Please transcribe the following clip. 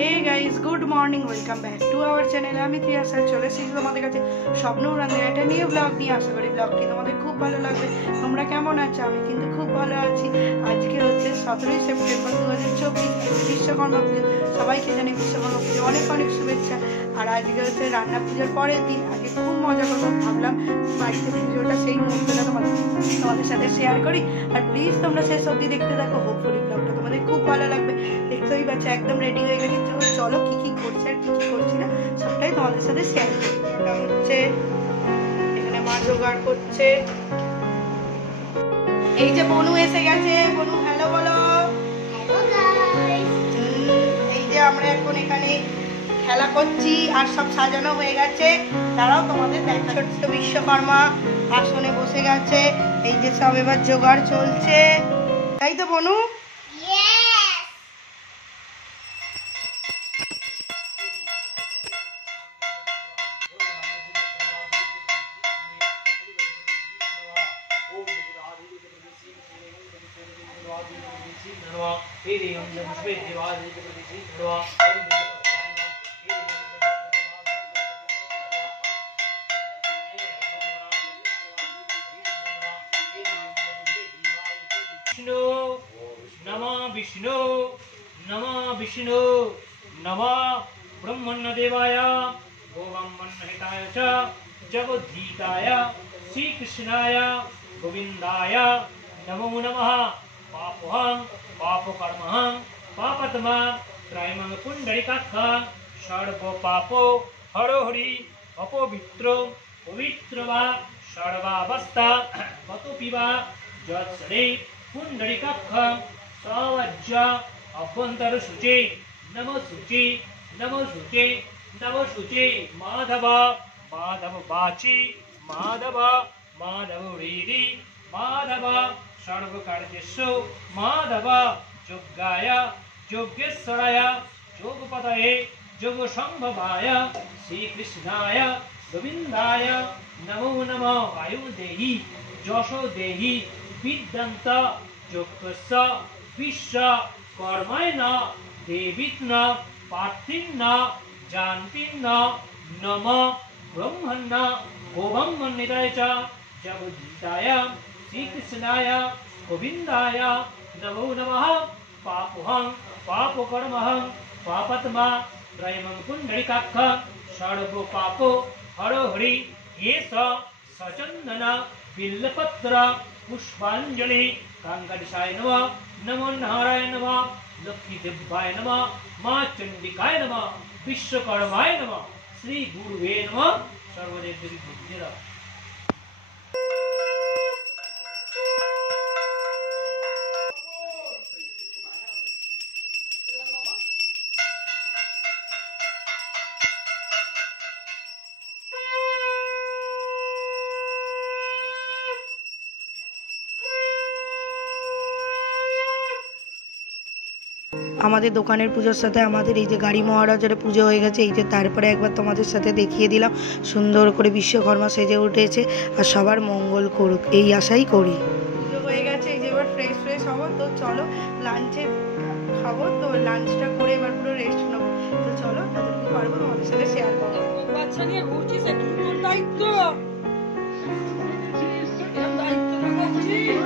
Hey guys, good morning, welcome back to our channel. আমি তিয়াসা চলে এসেছি তোমাদের কাছে স্বপ্ন রান্নার একটা নিউ ব্লগ নিয়ে। আশা করি ব্লগটি তোমাদের খুব ভালো লাগবে। তোমরা কেমন আছো? আমি কিন্তু খুব ভালো আছি। আজকে হচ্ছে 17ই সেপ্টেম্বর 2024, বিশ্বকর্মা পুজো। সবাইকে জানি বিশ্বকর্মা পুজো অনেক অনেক শুভেচ্ছা। আর আজকে হচ্ছে রান্না পুজোর পরের দিন। আজকে খুব মজা করবো, ভাবলাম বাড়িতে পুজোটা সেই মুহূর্তটা তোমাদের সাথে শেয়ার করি। আর প্লিজ তোমরা শেষ অবধি দেখতে থাকো। হোপফুলি ব্লগটা তোমাদের খুব ভালো লাগবে। দেখতেই পাচ্ছ একদম রেডি হয়ে গেছি। চলো কি কি করছি আর কি কি করছি না সবটাই তোমাদের সাথে শেয়ার করি। এটা হচ্ছে এখানে মা জোগাড় করছে। এই যে বনু এসে গেছে। বনু হ্যালো বলো। এই যে আমরা এখন এখানে খেলা করছি আর সব সাজানো হয়ে গেছে। তারাও তোমাদের দেখা। ছোট্ট বিশ্বকর্মা আসনে বসে গেছে। এই যে সব এবার জোগাড় চলছে, তাই তো বনু? विष्णु नमः विष्णु नमः ब्रह्मण्यदेवाय गोब्रह्मण्यहिताय च जगद्गीताय श्रीकृष्णाय गोविन्दाय नमो नमः। पापोहं पापकर्महं पापतमा त्रयमं पुण्डरीकाक्षं सर्वपापो हरो हरि अपवित्रो पवित्रवा सर्वावस्था गतोऽपि वा यत्सरे पुण्डरीकाक्षं सवज्ज अभ्यंतर शुचि नमो शुचि नमो शुचि नमो शुचि माधव माधव वाची माधव माधव हृदि माधव सर्वकार्येषु माधव योग्याय योगेश्वराय योगपतये योगसंभवाय श्रीकृष्णाय गोविन्दाय नमो नमः। आयुर्देहि यशो देहि विद्यन्त योगस्य विश्वकर्मण देवीत्न पार्थिन्न जानतीन्न नमः ब्रह्मण्य गोब्रह्मण्यताय च जगद्गीताय श्रीकृष्णाय गोविन्दाय नमो नमः। पापोहं पापकर्महं पापतमा त्रयमं पुण्डरीकाक्षं सर्वपापो हरो हरि एष सचन्दन बिल्वपत्र पुष्पाञ्जलि कांगडिशाय नमः नमो नारायण नमः लक्ष्मी देवाय नमः माँ चंडिकाय नमः विश्वकर्माय नमः श्री गुरुवे नमः सर्वदेव बुद्धिर। আমাদের দোকানের পুজোর সাথে আমাদের এই যে গাড়ি মহারাজের পুজো হয়ে গেছে। এই যে তারপরে একবার তোমাদের সাথে দেখিয়ে দিলাম সুন্দর করে বিশ্বকর্মা সেজে উঠেছে। আর সবার মঙ্গল করুক এই আশাই করি। পুজো হয়ে গেছে, এই যে এবার ফ্রেশ ফ্রেশ হবো। তো চলো লাঞ্চে খাবো। তো লাঞ্চটা করে এবার পুরো রেস্ট নেবো। তো চলো যতটুকু পারবো তোমাদের সাথে শেয়ার করবো। বাচ্চা নিয়ে ঘুরছিস, একটু তোর দায়িত্ব দায়িত্ব রাখছিস।